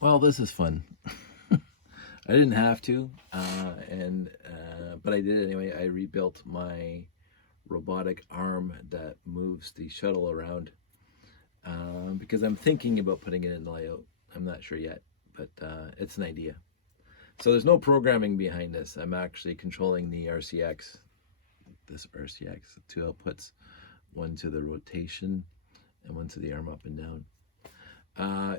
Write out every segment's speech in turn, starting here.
Well, this is fun. I didn't have to, but I did anyway. I rebuilt my robotic arm that moves the shuttle around because I'm thinking about putting it in the layout. I'm not sure yet, but it's an idea. So there's no programming behind this. I'm actually controlling the RCX, this RCX, two outputs, one to the rotation and one to the arm up and down.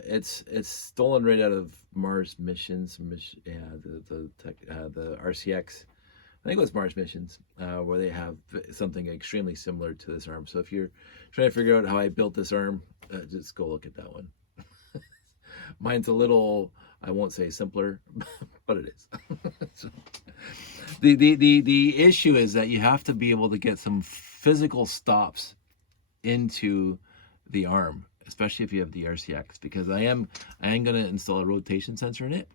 It's stolen right out of Mars missions. Yeah, the RCX. I think it was Mars missions, where they have something extremely similar to this arm. So if you're trying to figure out how I built this arm, just go look at that one. Mine's a little, I won't say simpler, but it is. So the issue is that you have to be able to get some physical stops into the arm, especially if you have the RCX, because I am going to install a rotation sensor in it,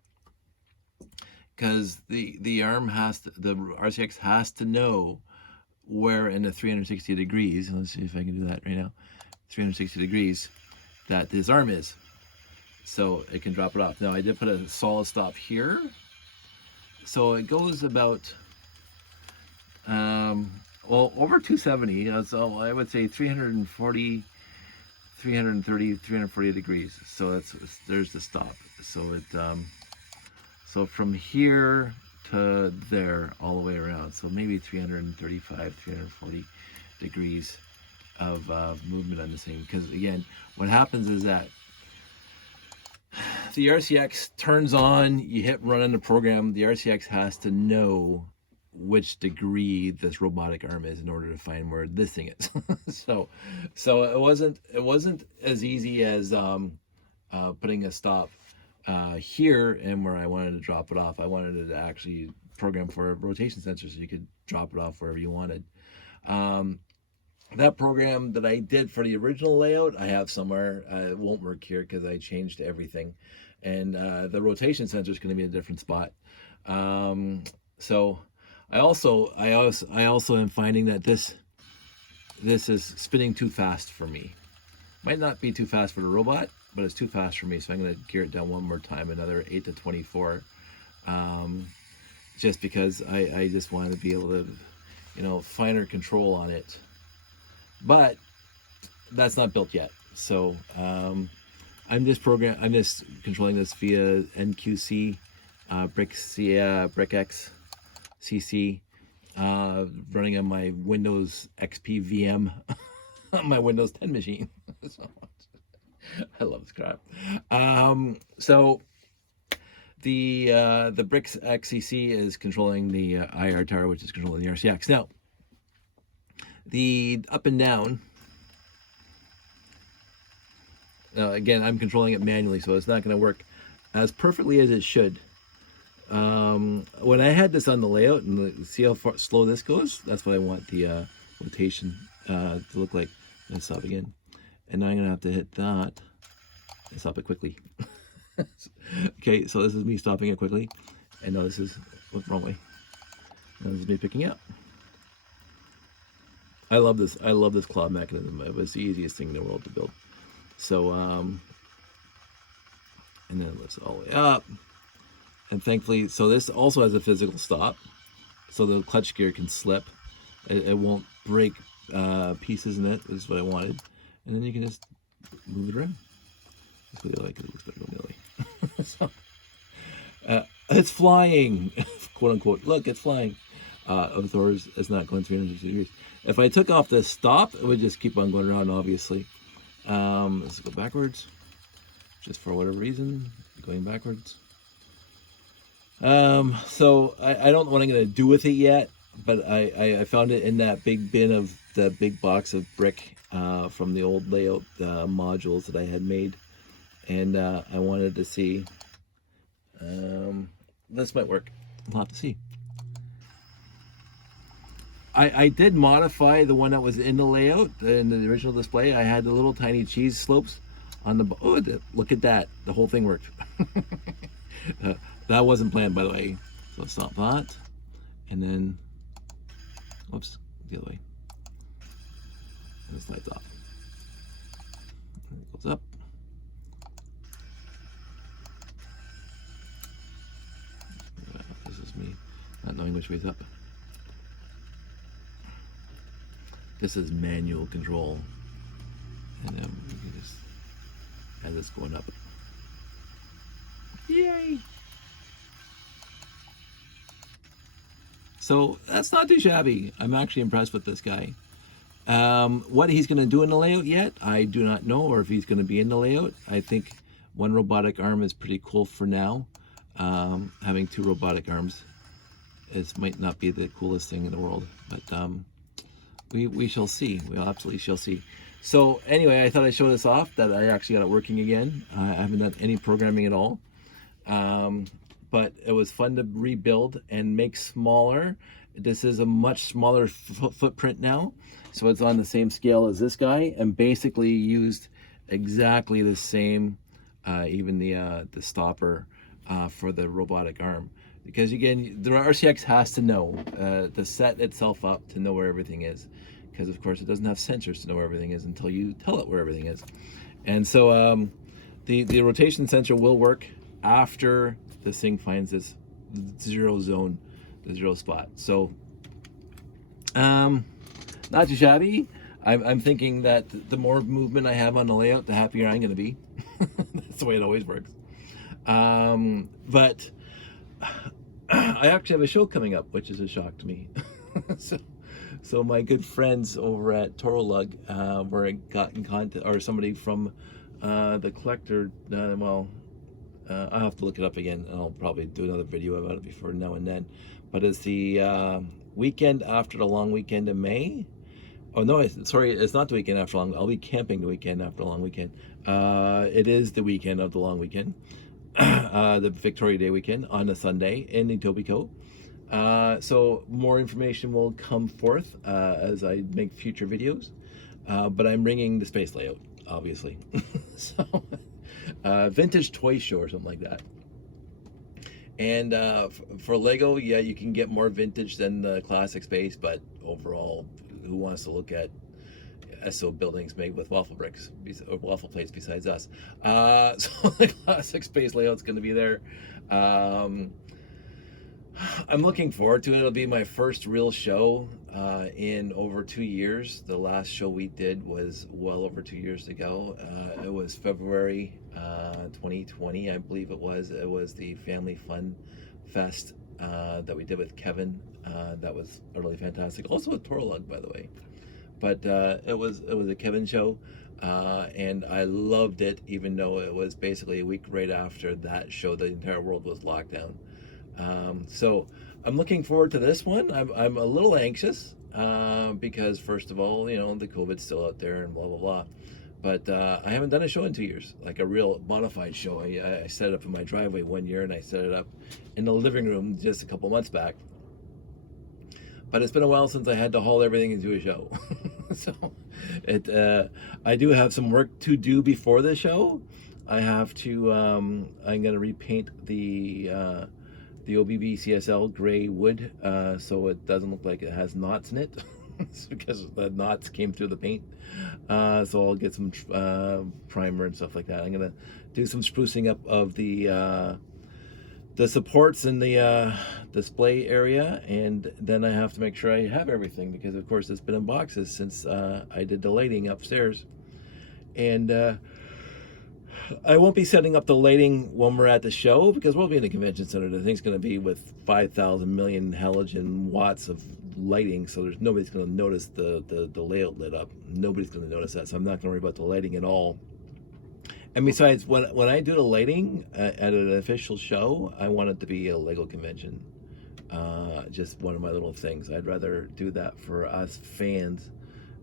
because the arm has to, the RCX has to know where in the 360 degrees, let's see if I can do that right now, 360 degrees, that this arm is, so it can drop it off. Now I did put a solid stop here, so it goes about well, over 270, so I would say 340, 330, 340 degrees. So there's the stop. So so from here to there, all the way around. So maybe 335, 340 degrees of movement on this thing. Because again, what happens is that the RCX turns on, you hit run on the program, the RCX has to know which degree this robotic arm is in order to find where this thing is. so it wasn't as easy as putting a stop here and where I wanted to drop it off. I wanted it to actually program for a rotation sensor so you could drop it off wherever you wanted. That program that I did for the original layout, I have somewhere. It won't work here because I changed everything, and the rotation sensor is going to be in a different spot. So I also am finding that this is spinning too fast for me. Might not be too fast for the robot, but it's too fast for me. So I'm going to gear it down one more time, another 8 to 24, just because I just want to be able to, finer control on it. But that's not built yet. So I'm just controlling this via NQC, BrickX CC, running on my Windows XP VM on my Windows 10 machine. So, I love this crap. So the BrickX CC is controlling the IR tower, which is controlling the RCX. Now, the up and down, again, I'm controlling it manually, so it's not going to work as perfectly as it should. When I had this on the layout and see how slow this goes, that's what I want the rotation to look like. And stop again, and now I'm gonna have to hit that and stop it quickly. Okay, so this is me stopping it quickly, and now this is wrong way. Now this is me picking up. I love this. I love this claw mechanism. It was the easiest thing in the world to build. So and then let's all the way up. And thankfully, so this also has a physical stop, so the clutch gear can slip. It won't break pieces in it. This is what I wanted. And then you can just move it around. That's what I like, because it looks better going the other way. So, it's flying, quote unquote. Look, it's flying. Of course, it's not going 360 degrees. If I took off this stop, it would just keep on going around, obviously. Let's go backwards. Just for whatever reason, going backwards. So I don't know what I'm going to do with it yet, but I found it in that big bin of the big box of brick from the old layout modules that I had made, and I wanted to see. This might work. We'll have to see. I did modify the one that was in the layout in the original display. I had the little tiny cheese slopes on the. Oh, look at that! The whole thing worked. That wasn't planned, by the way. So stop that, and then, whoops, the other way. And it slides off. And it goes up. not knowing which way's up. This is manual control, and then we can just have this going up. Yay! So that's not too shabby. I'm actually impressed with this guy. What he's going to do in the layout yet, I do not know, or if he's going to be in the layout. I think one robotic arm is pretty cool for now. Having two robotic arms might not be the coolest thing in the world, but we shall see. We absolutely shall see. So anyway, I thought I'd show this off, that I actually got it working again. I haven't done any programming at all. But it was fun to rebuild and make smaller. This is a much smaller footprint now. So it's on the same scale as this guy, and basically used exactly the same, even the stopper for the robotic arm. Because again, the RCX has to know, to set itself up to know where everything is. Because of course it doesn't have sensors to know where everything is until you tell it where everything is. And so the rotation sensor will work after this thing finds this zero zone, the zero spot. So not too shabby. I'm thinking that the more movement I have on the layout, the happier I'm going to be. That's the way it always works. But I actually have a show coming up, which is a shock to me. So my good friends over at Toro Lug got in contact, or somebody from the collector. I'll have to look it up again, and I'll probably do another video about it before now and then. But it's the weekend after the long weekend in May. Oh no, sorry, it's not the weekend after long. I'll be camping the weekend after the long weekend. It is the weekend of the long weekend, the Victoria Day weekend on a Sunday in Etobicoke. So more information will come forth as I make future videos. But I'm bringing the space layout, obviously. So. Vintage toy show or something like that. And for Lego, yeah, you can get more vintage than the classic space, but overall, who wants to look at SO buildings made with waffle bricks or waffle plates besides us? So the classic space layout's going to be there. I'm looking forward to it. It'll be my first real show in over 2 years. The last show we did was well over 2 years ago. It was February 2020, I believe it was. It was the Family Fun Fest that we did with Kevin. That was really fantastic. Also with Toro Lug, by the way. But it was a Kevin show, and I loved it, even though it was basically a week right after that show. The entire world was locked down. So I'm looking forward to this one. I'm a little anxious because first of all, you know, the COVID's still out there and blah blah blah. But I haven't done a show in 2 years, like a real modified show. I set it up in my driveway 1 year, and I set it up in the living room just a couple months back. But it's been a while since I had to haul everything into a show. So I do have some work to do before the show. I have to. I'm gonna repaint the OBB CSL gray wood, so it doesn't look like it has knots in it. It's because the knots came through the paint. So I'll get some primer and stuff like that. I'm gonna do some sprucing up of the supports in the display area, and then I have to make sure I have everything, because of course it's been in boxes since I did the lighting upstairs. And I won't be setting up the lighting when we're at the show, because we'll be in the convention center. The thing's going to be with 5,000 million halogen watts of lighting, so nobody's going to notice the layout lit up. Nobody's going to notice that, so I'm not going to worry about the lighting at all. And besides, when I do the lighting at an official show, I want it to be a Lego convention. Just one of my little things. I'd rather do that for us fans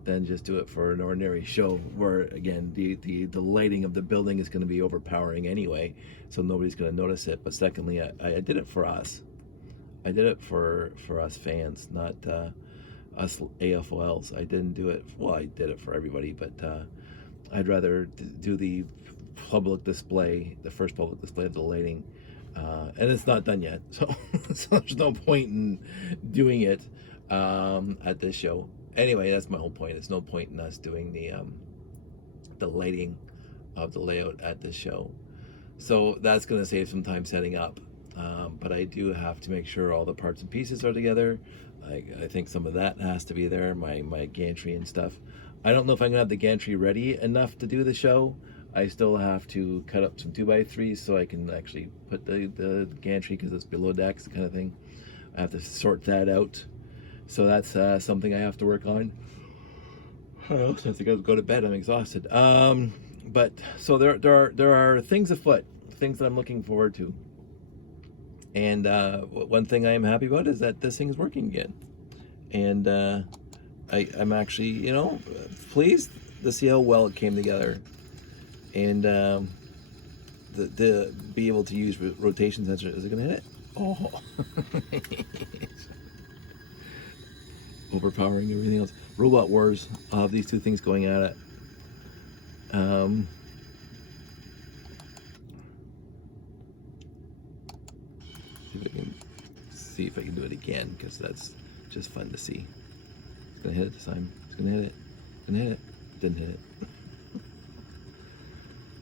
than just do it for an ordinary show where, again, the lighting of the building is going to be overpowering anyway, so nobody's going to notice it. But secondly, I did it for us. I did it for us fans, not us AFOLs. I didn't do it, well, I did it for everybody, but I'd rather do the public display, the first public display of the lighting, and it's not done yet, so there's no point in doing it at this show. Anyway, that's my whole point. There's no point in us doing the lighting of the layout at this show. So that's going to save some time setting up. but I do have to make sure all the parts and pieces are together. I think some of that has to be there, my gantry and stuff. I don't know if I'm gonna have the gantry ready enough to do the show. I still have to cut up some 2x3s so I can actually put the gantry, because it's below decks kind of thing. I have to sort that out. So that's something I have to work on. Oh, since I go to bed, I'm exhausted. But so there are things afoot, things that I'm looking forward to. And one thing I am happy about is that this thing is working again. And I'm actually, pleased to see how well it came together. And the be able to use rotation sensor. Is it going to hit it? Oh. Overpowering everything else. Robot Wars. I'll have these two things going at it. See if I can do it again, because that's just fun to see. It's gonna hit it this time. It's gonna hit it. It's gonna hit it. Didn't hit it.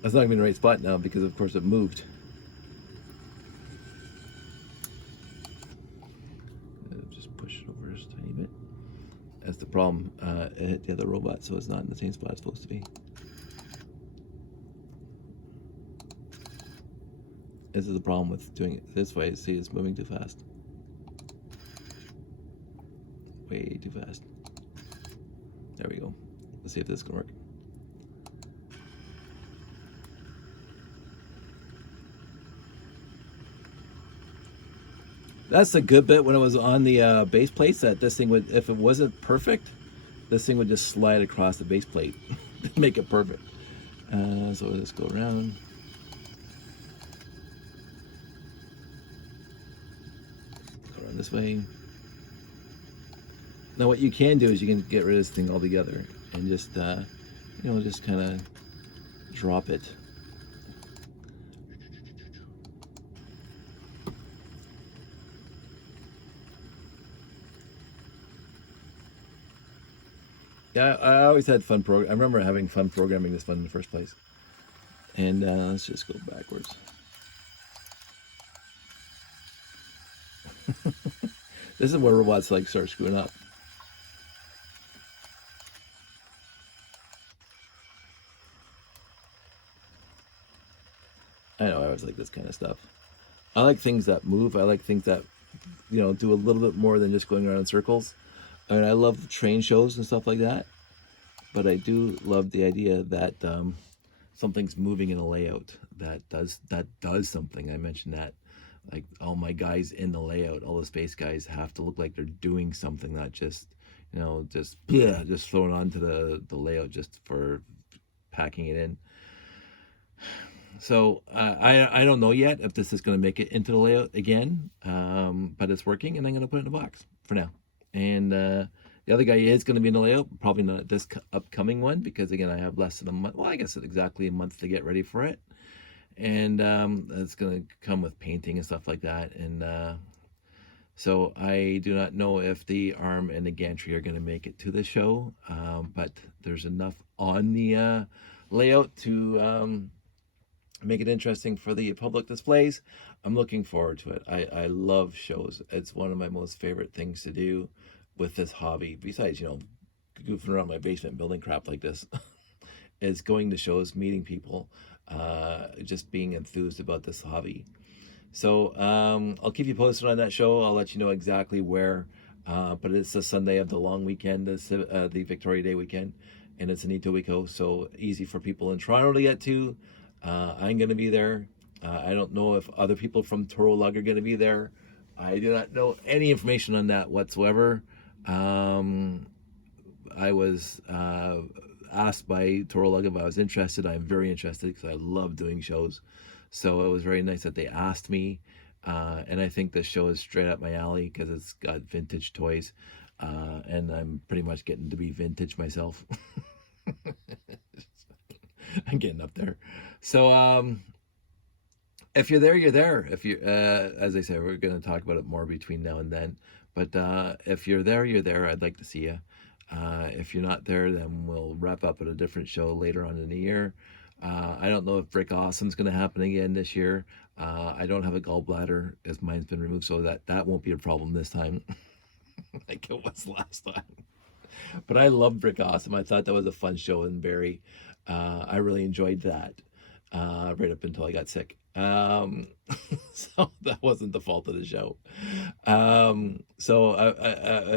That's not gonna be in the right spot now, because of course it moved. Just push it over just a tiny bit. That's the problem. It hit the other robot, so it's not in the same spot it's supposed to be. This is the problem with doing it this way. See, it's moving too fast. Way too fast. There we go. Let's see if this can work. That's the good bit when it was on the base plates, that this thing would, if it wasn't perfect, this thing would just slide across the base plate to make it perfect. So let's go around. Go around this way. Now what you can do is you can get rid of this thing altogether and just, just kind of drop it. Yeah, I always had fun I remember having fun programming this one in the first place. And let's just go backwards. This is where robots like start screwing up. I know, I always like this kind of stuff. I like things that move. I like things that, do a little bit more than just going around in circles. I mean, I love train shows and stuff like that, but I do love the idea that something's moving in a layout that does something. I mentioned that, like, all my guys in the layout, all the space guys have to look like they're doing something, not just, just thrown onto the layout just for packing it in. So I don't know yet if this is going to make it into the layout again, but it's working, and I'm going to put it in a box for now. And the other guy is going to be in the layout, probably not this upcoming one, because again, I have less than a month. Well, I guess exactly a month to get ready for it. And it's going to come with painting and stuff like that. And so I do not know if the arm and the gantry are going to make it to the show, but there's enough on the layout to make it interesting for the public displays. I'm looking forward to it. I love shows. It's one of my most favorite things to do with this hobby, besides, goofing around my basement building crap like this, is going to shows, meeting people, just being enthused about this hobby. So I'll keep you posted on that show. I'll let you know exactly where, but it's the Sunday of the long weekend, the Victoria Day weekend, and it's in Etobicoke, so easy for people in Toronto to get to. I'm going to be there. I don't know if other people from Toro Lug are going to be there. I do not know any information on that whatsoever. I was asked by Toro Lug if I was interested. I'm very interested because I love doing shows. So it was very nice that they asked me. And I think this show is straight up my alley because it's got vintage toys. And I'm pretty much getting to be vintage myself. I'm getting up there. So if you're there, you're there. If you, as I said, we're going to talk about it more between now and then. But if you're there, you're there. I'd like to see you. If you're not there, then we'll wrap up at a different show later on in the year. I don't know if Brick Awesome's going to happen again this year. I don't have a gallbladder as mine's been removed, so that won't be a problem this time like it was last time. But I love Brick Awesome. I thought that was a fun show in Barrie. I really enjoyed that right up until I got sick. So that wasn't the fault of the show. So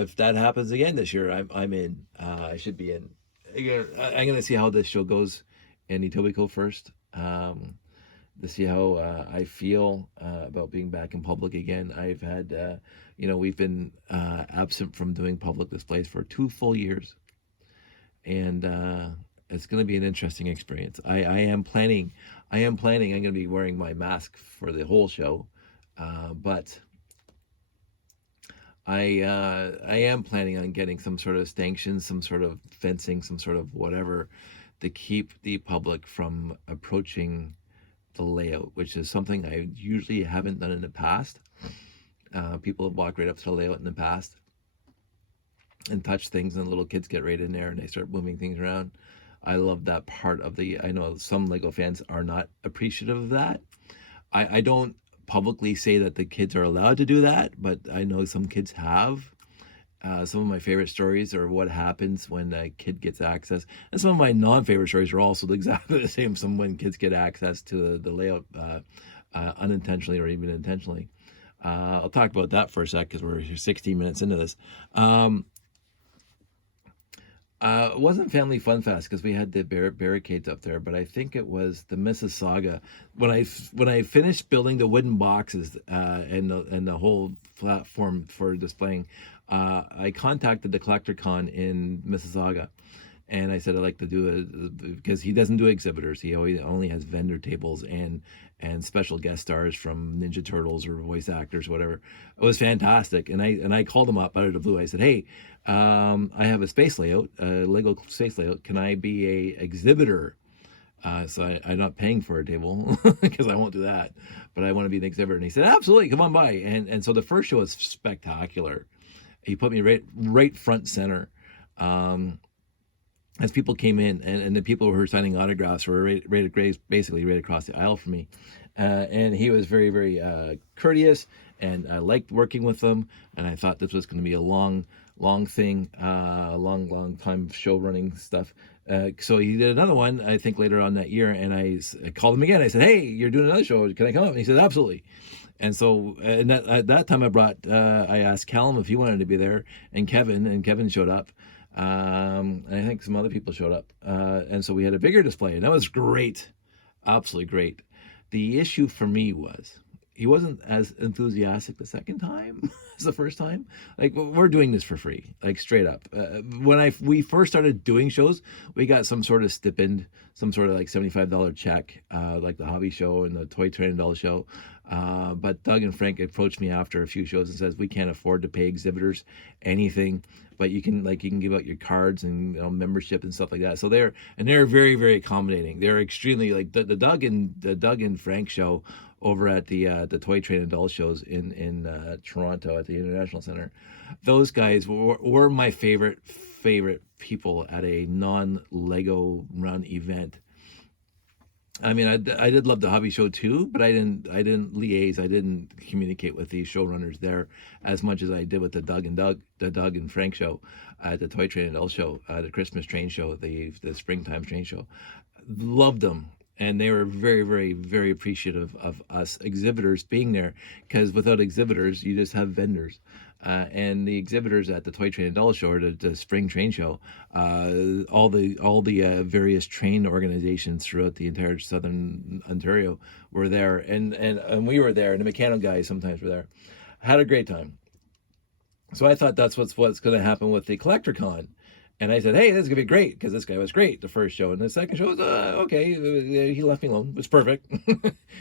if that happens again this year, I'm in. I should be in. I'm gonna see how this show goes in Etobicoke first. To see how I feel about being back in public again. I've had, we've been absent from doing public displays for 2 full years, and it's going to be an interesting experience. I am planning. I'm going to be wearing my mask for the whole show, but I am planning on getting some sort of sanctions, some sort of fencing, some sort of whatever, to keep the public from approaching the layout, which is something I usually haven't done in the past. People have walked right up to the layout in the past and touched things, and little kids get right in there and they start moving things around. I love that part of the, I know some Lego fans are not appreciative of that. I don't publicly say that the kids are allowed to do that, but I know some kids have. Some of my favorite stories are what happens when a kid gets access, and some of my non-favorite stories are also exactly the same. Some when kids get access to the layout unintentionally or even intentionally. I'll talk about that for a sec because we're 16 minutes into this. It wasn't Family Fun Fest because we had the barricades up there, but I think it was the Mississauga. When I finished building the wooden boxes and the whole platform for displaying, I contacted the CollectorCon in Mississauga, and I said I'd like to do it because he doesn't do exhibitors. He only has vendor tables and special guest stars from Ninja Turtles or voice actors, whatever. It was fantastic, and I called him up out of the blue. I said, hey, I have a space layout, a Lego space layout. Can I be a exhibitor? So I'm not paying for a table because I won't do that, but I want to be an exhibitor. And he said, absolutely, come on by. And so the first show was spectacular. He put me right front center. As people came in, and the people who were signing autographs were basically right across the aisle from me. And he was very, very courteous, and I liked working with them. And I thought this was going to be a long thing, long time show running stuff. So he did another one, I think, later on that year, and I called him again. I said, hey, you're doing another show. Can I come up? And he said, absolutely. And so at that time I asked Callum if he wanted to be there, and Kevin showed up. And I think some other people showed up. And so we had a bigger display, and that was great. Absolutely great. The issue for me was he wasn't as enthusiastic the second time as the first time. Like, we're doing this for free, like straight up. When we first started doing shows, we got some sort of stipend, some sort of like $75 check, like the hobby show and the toy train and doll show. But Doug and Frank approached me after a few shows and says, we can't afford to pay exhibitors anything, but you can give out your cards and membership and stuff like that. So they're very, very accommodating. They're extremely, like the Doug and Frank show over at the toy train and doll shows in Toronto at the International Center. Those guys were my favorite people at a non-Lego run event. I mean, I did love the hobby show too, but I didn't liaise. I didn't communicate with the showrunners there as much as I did with the Doug and Frank show, the Toy Train and Doll show, the Christmas train show, the springtime train show. Loved them. And they were very, very, very appreciative of us exhibitors being there, because without exhibitors, you just have vendors. And the exhibitors at the Toy Train and Doll show, or the spring train show, all the various train organizations throughout the entire southern Ontario were there, and we were there, and the Meccano guys sometimes were there. Had a great time. So I thought that's what's going to happen with the CollectorCon. And I said, hey, this is going to be great, because this guy was great the first show. And the second show was, okay, he left me alone. It was perfect.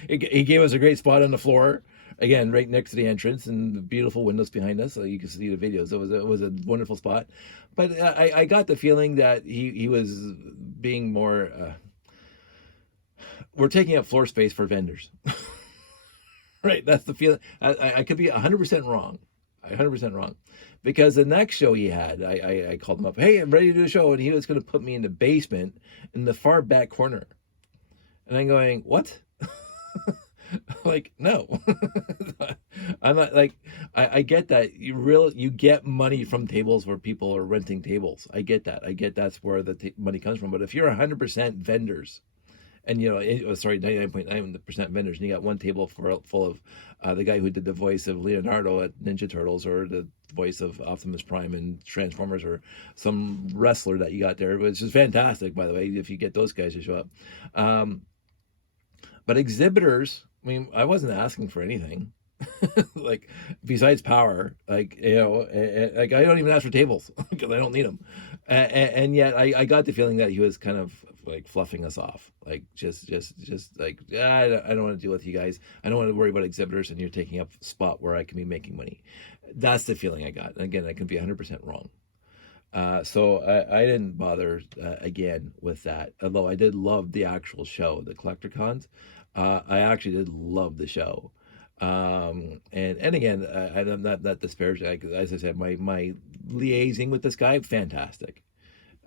He gave us a great spot on the floor, again, right next to the entrance, and the beautiful windows behind us, so you can see the videos. It was a wonderful spot. But I got the feeling that he was being more, we're taking up floor space for vendors. Right, that's the feeling. I could be 100% wrong. 100% wrong. Because the next show he had, I called him up, hey, I'm ready to do a show, and he was going to put me in the basement in the far back corner. And I'm going, what? Like, no. I'm not like, I get that you get money from tables where people are renting tables. I get that. I get that's where the money comes from. But if you're 100% vendors, and 99.9% vendors, and you got one table full of the guy who did the voice of Leonardo at Ninja Turtles, or the voice of Optimus Prime and Transformers, or some wrestler that you got there, which is fantastic, by the way, if you get those guys to show up. But exhibitors, I mean, I wasn't asking for anything. Like, besides power, like, like, I don't even ask for tables because I don't need them. And yet I got the feeling that he was kind of like fluffing us off, like just like, yeah, I don't want to deal with you guys. I don't want to worry about exhibitors, and you're taking up a spot where I can be making money. That's the feeling I got. And again, I can be 100% wrong. So I didn't bother again with that. Although I did love the actual show, the Collector Cons. I actually did love the show. And again, I'm not disparaging. As I said, my liaising with this guy, fantastic.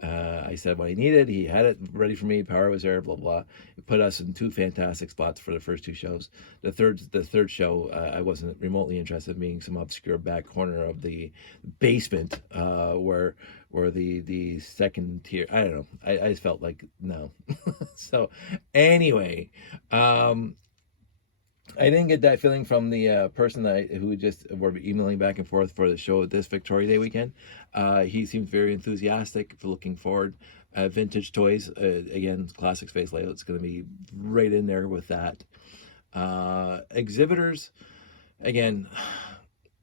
I said what I needed. He had it ready for me. Power was there. Blah blah. It put us in two fantastic spots for the first two shows. The third show, I wasn't remotely interested in being some obscure back corner of the basement, where the second tier. I don't know. I just felt like no. So anyway, I didn't get that feeling from the person who just were emailing back and forth for the show this Victoria Day weekend. He seemed very enthusiastic for looking forward. Vintage toys, again, classic space layout. It's going to be right in there with that. Exhibitors, again,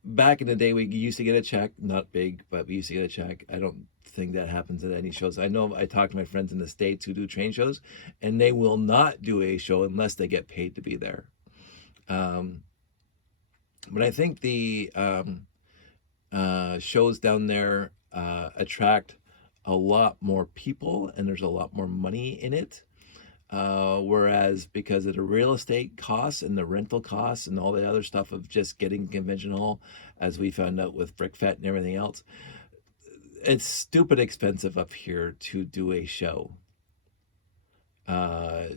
back in the day, we used to get a check, not big, but we used to get a check. I don't think that happens at any shows. I know I talked to my friends in the States who do train shows, and they will not do a show unless they get paid to be there. But I think the shows down there attract a lot more people, and there's a lot more money in it. Whereas because of the real estate costs and the rental costs and all the other stuff of just getting convention hall, as we found out with BrickFet and everything else, it's stupid expensive up here to do a show.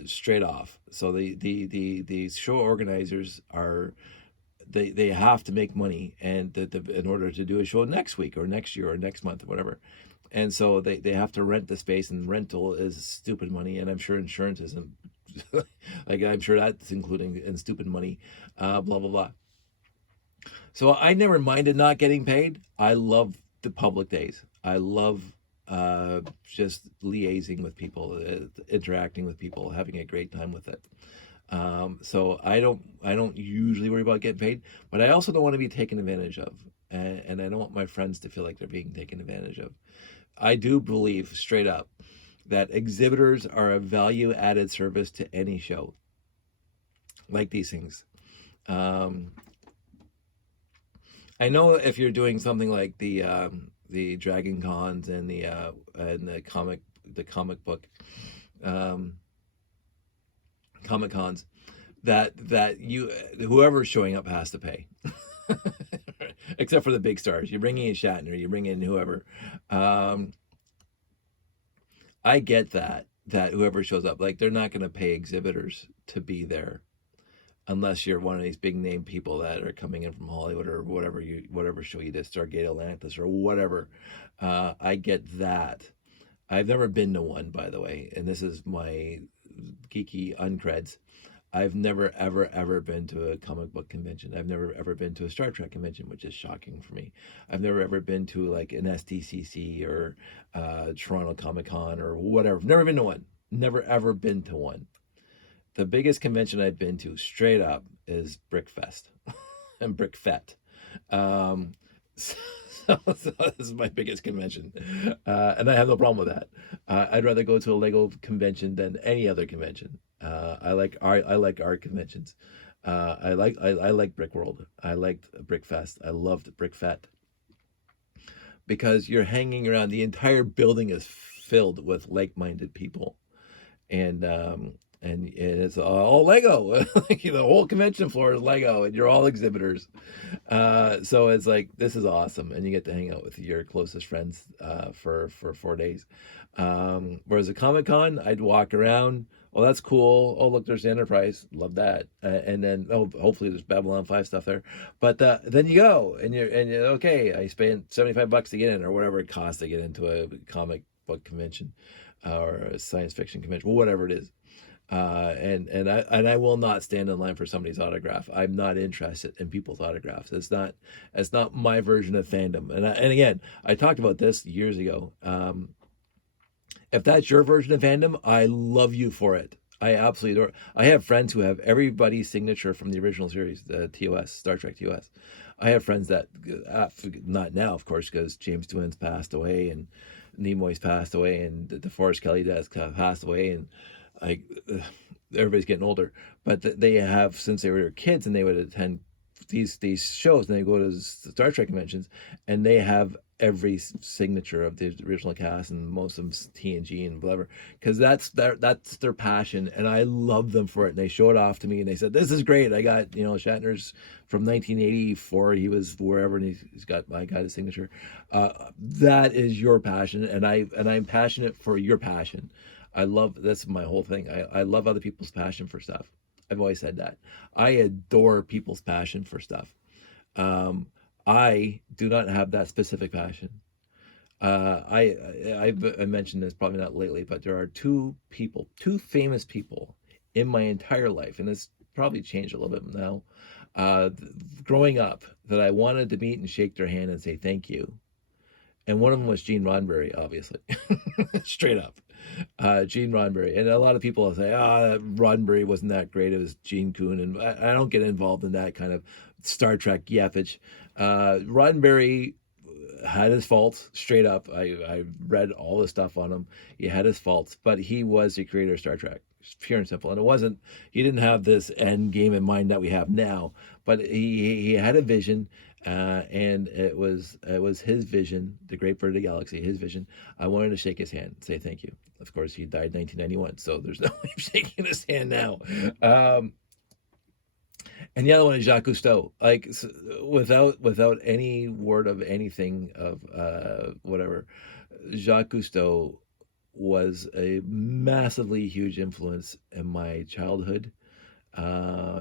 Straight off. So the show organizers they have to make money, and in order to do a show next week or next year or next month or whatever, and so they have to rent the space, and rental is stupid money, and I'm sure insurance isn't like, I'm sure that's including in stupid money, blah blah blah. So I never minded not getting paid. I love the public days. I love just liaising with people, interacting with people, having a great time with it. So I don't usually worry about getting paid, but I also don't want to be taken advantage of, and I don't want my friends to feel like they're being taken advantage of. I do believe straight up that exhibitors are a value added service to any show, like these things. I know if you're doing something like the Dragon Cons and the comic book Comic Cons, that you whoever's showing up has to pay. Except for the big stars. You bring in Shatner, you bring in whoever. I get that whoever shows up, like, they're not going to pay exhibitors to be there unless you're one of these big name people that are coming in from Hollywood or whatever show you did, Stargate Atlantis or whatever. I get that. I've never been to one, by the way, and this is my geeky uncreds. I've never ever been to a comic book convention. I've never ever been to a Star Trek convention, which is shocking for me. I've never ever been to like an SDCC or Toronto Comic Con or whatever. Never been to one. Never ever been to one. The biggest convention I've been to, straight up, is Brickfest and BrickFet. So, so this is my biggest convention, and I have no problem with that. I'd rather go to a Lego convention than any other convention. I like art conventions. I like Brick World. I liked Brickfest. I loved BrickFet because you're hanging around. The entire building is filled with like-minded people, and it's all Lego. Like, the whole convention floor is Lego, and you're all exhibitors. So it's like, this is awesome, and you get to hang out with your closest friends for 4 days. Whereas a Comic Con, I'd walk around, well, that's cool. Oh, look, there's the Enterprise. Love that. And then, oh, hopefully there's Babylon 5 stuff there. But then you go and you're okay. I spent $75 to get in, or whatever it costs to get into a comic book convention, or a science fiction convention, whatever it is. And I will not stand in line for somebody's autograph. I'm not interested in people's autographs. It's not my version of fandom. And again, I talked about this years ago. If that's your version of fandom, I love you for it. I absolutely adore it. I have friends who have everybody's signature from the original series, the TOS, Star Trek TOS. I have friends that, not now, of course, because James Doohan's passed away and Nimoy's passed away and DeForest Kelly has passed away, and like everybody's getting older. But they have, since they were kids, and they would attend these shows, and they go to Star Trek conventions, and they have every signature of the original cast, and most of them's TNG and whatever, because that's their passion, and I love them for it. And they show it off to me, and they said, "This is great. I got Shatner's from 1984. He was wherever, and I got his signature." That is your passion, and I'm passionate for your passion. I love that's my whole thing. I love other people's passion for stuff. I've always said that. I adore people's passion for stuff. I do not have that specific passion. I mentioned this probably not lately, but there are two famous people in my entire life, and it's probably changed a little bit now. Growing up, that I wanted to meet and shake their hand and say thank you. And one of them was Gene Roddenberry, obviously, straight up. Gene Roddenberry, and a lot of people will say, Roddenberry wasn't that great. It was Gene Kuhn, and I don't get involved in that kind of Star Trek yappage. Roddenberry had his faults, straight up. I read all the stuff on him. He had his faults, but he was the creator of Star Trek, pure and simple. And he didn't have this end game in mind that we have now, but he had a vision. And it was his vision, the Great Bird of the Galaxy, his vision. I wanted to shake his hand, say thank you. Of course, he died in 1991, so there's no way of shaking his hand now. And the other one is Jacques Cousteau. Like, without any word of anything of whatever, Jacques Cousteau was a massively huge influence in my childhood.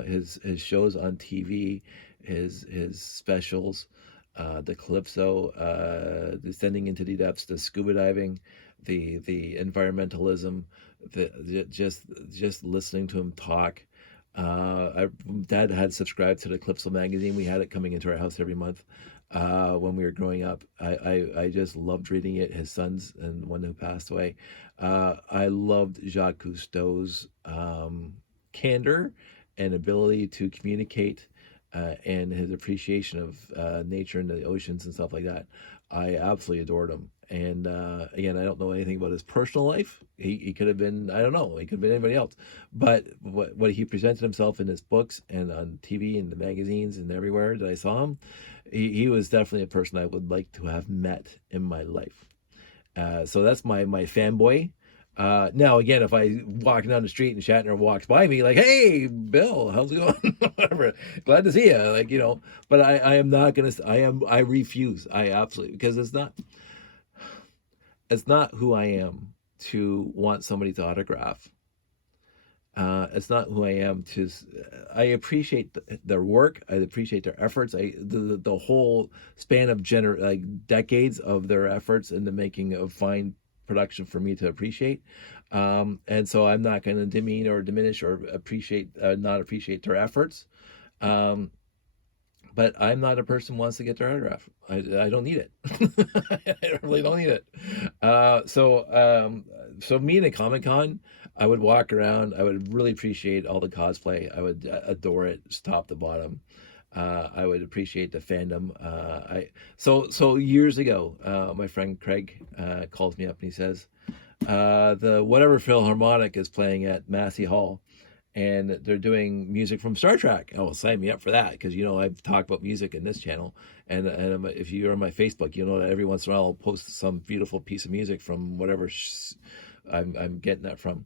His shows on TV, his specials, the Calypso, descending into the depths, the scuba diving, the environmentalism, just listening to him talk. Dad had subscribed to the Calypso magazine. We had it coming into our house every month when we were growing up. I just loved reading it. His sons, and one who passed away. I loved Jacques Cousteau's candor and ability to communicate, and his appreciation of nature and the oceans and stuff like that. I absolutely adored him. And again, I don't know anything about his personal life. He could have been, I don't know, he could have been anybody else. But what he presented himself in his books and on TV and the magazines and everywhere that I saw him, he was definitely a person I would like to have met in my life. So that's my fanboy. Now again, if I walking down the street and Shatner walks by me, like, "Hey, Bill, how's it going?" Whatever, glad to see you. Like, but I am not gonna. I refuse. I absolutely, because it's not who I am to want somebody to autograph. It's not who I am to. I appreciate their work. I appreciate their efforts. The whole span of decades of their efforts in the making of fine production for me to appreciate. And so I'm not going to demean or diminish or not appreciate their efforts. But I'm not a person who wants to get their autograph. I don't need it. I really don't need it. So me in a Comic-Con, I would walk around. I would really appreciate all the cosplay. I would adore it, top to bottom. I would appreciate the fandom. So years ago, my friend Craig calls me up and he says, the whatever Philharmonic is playing at Massey Hall, and they're doing music from Star Trek. Oh, well, sign me up for that, because I've talked about music in this channel, and if you're on my Facebook, you know that every once in a while I'll post some beautiful piece of music from whatever I'm getting that from.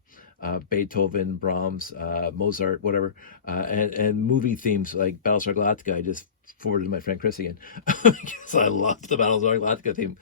Beethoven, Brahms, Mozart, whatever, and movie themes like Battlestar Galactica. I just forwarded to my friend Chris again because I love the Battlestar Galactica theme.